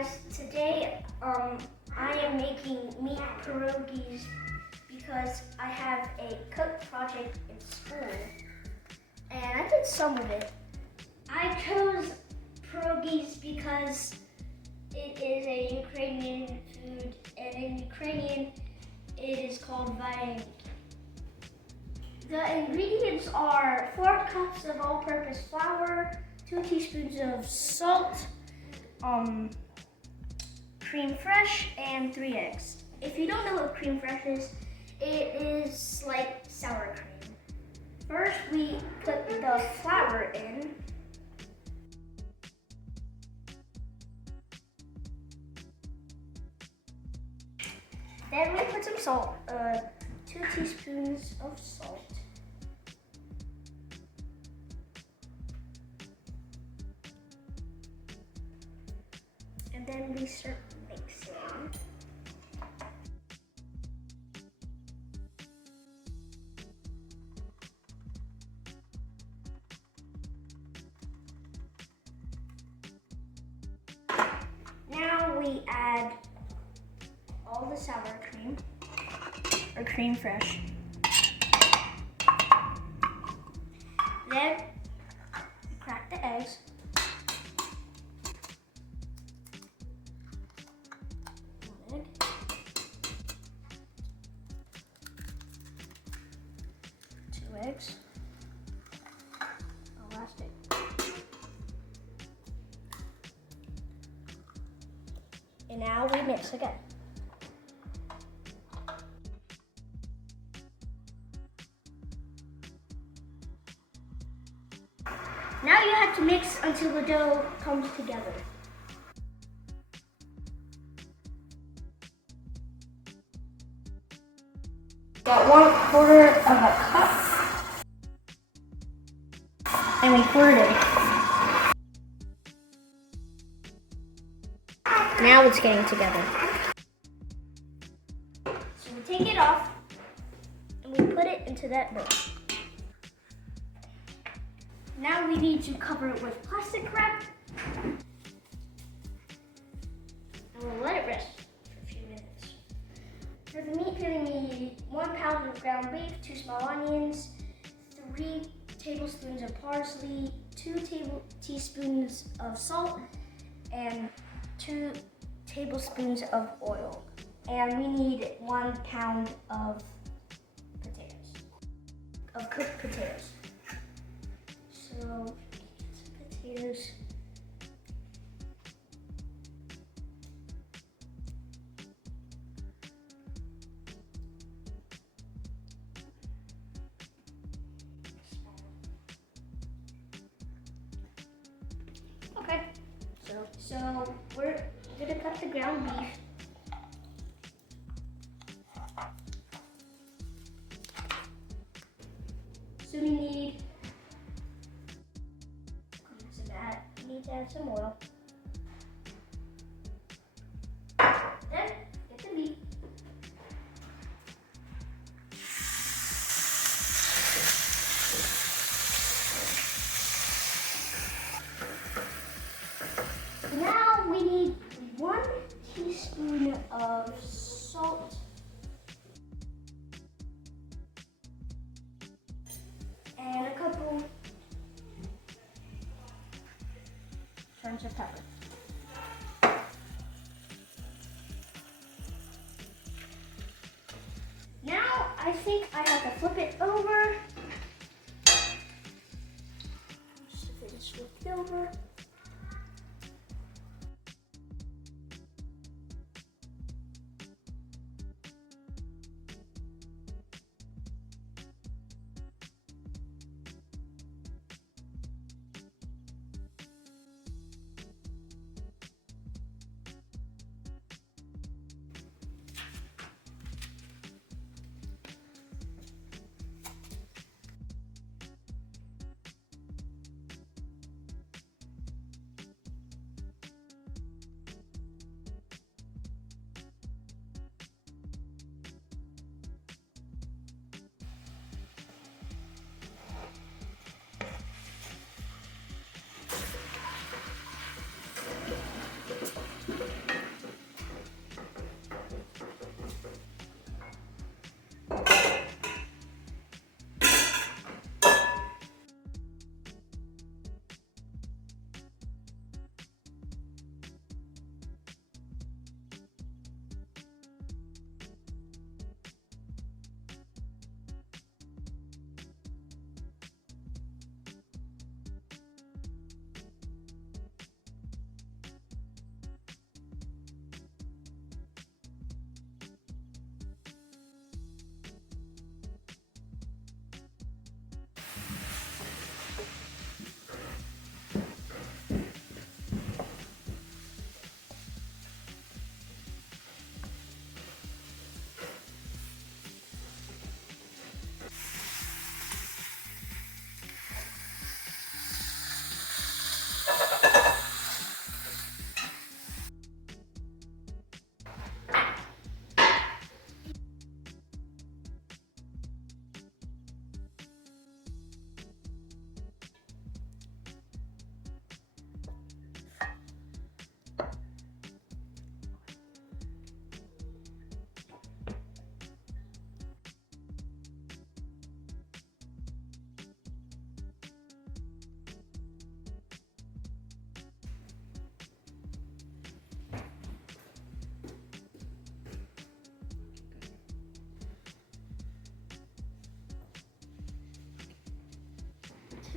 guys, today I am making meat pierogies because I have a cook project in school and I did some of it. I chose pierogies because it is a Ukrainian food, and in Ukrainian it is called Vareniki. The ingredients are 4 cups of all-purpose flour, 2 teaspoons of salt, cream fresh, and 3 eggs. If you don't know what cream fresh is, it is like sour cream. First, we put the flour in. Then we put some salt, 2 teaspoons of salt. And then we start mixing. Now we add all the sour cream, or cream fresh. Then crack the eggs. One egg. 2 eggs. The last egg. And now we mix again. Now you have to mix until the dough comes together. Got 1/4 of a cup, and we poured it. Now it's getting together. So we take it off, and we put it into that bowl. Now we need to cover it with plastic wrap. And we'll let it rest for a few minutes. For the meat, we need 1 pound of ground beef, 2 small onions, 3 tablespoons of parsley, 2 teaspoons of salt, and 2 tablespoons of oil. And we need 1 pound of potatoes, of cooked potatoes. So, potatoes. Okay, so we're gonna cut the ground beef. So we need to add some oil. Then get the meat. Now we need 1 teaspoon of salt and a couple turns of pepper. Now I think I have to flip it over. Just if it's flipped over.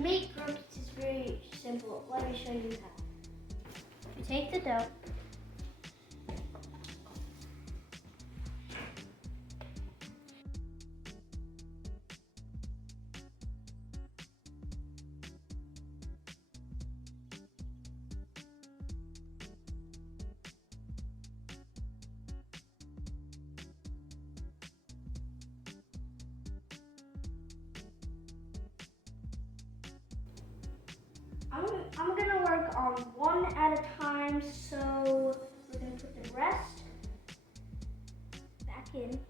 To make pierogies is very simple. Let me show you how. You take the dough. I'm gonna work on one at a time, so we're gonna put the rest back in.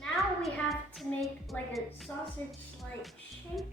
Now we have to make like a sausage-like shape.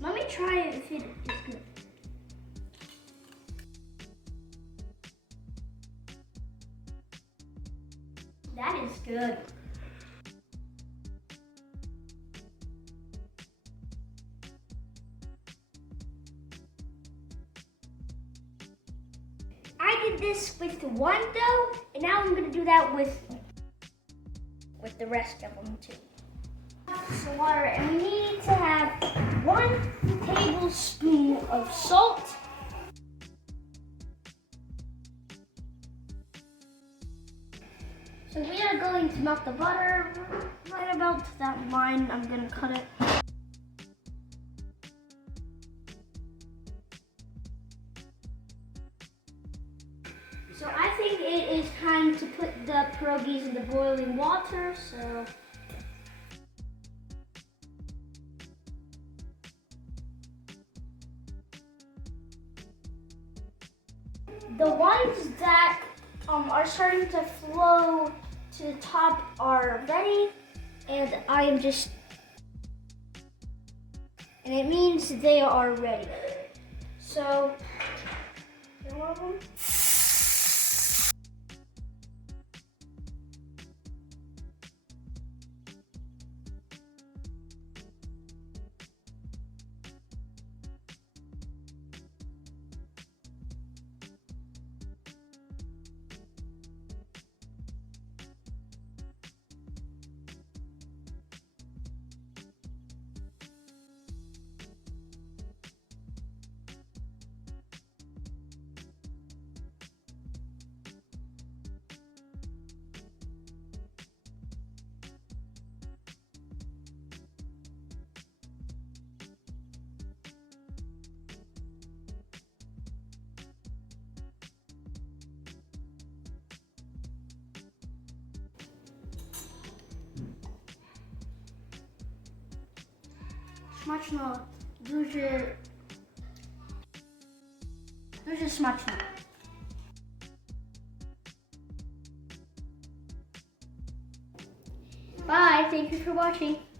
Let me try it if it is good. That is good. I did this with one dough, and now I'm gonna do that with the rest of them too. Some water, and we need to have 1 tablespoon of salt. So we are going to melt the butter right about that line. I'm gonna cut it. So I think it is time to put the pierogies in the boiling water, so. The ones that are starting to flow to the top are ready, and and it means they are ready. So, here's one of them. Смачно. Дуже смачно. Bye. Thank you for watching.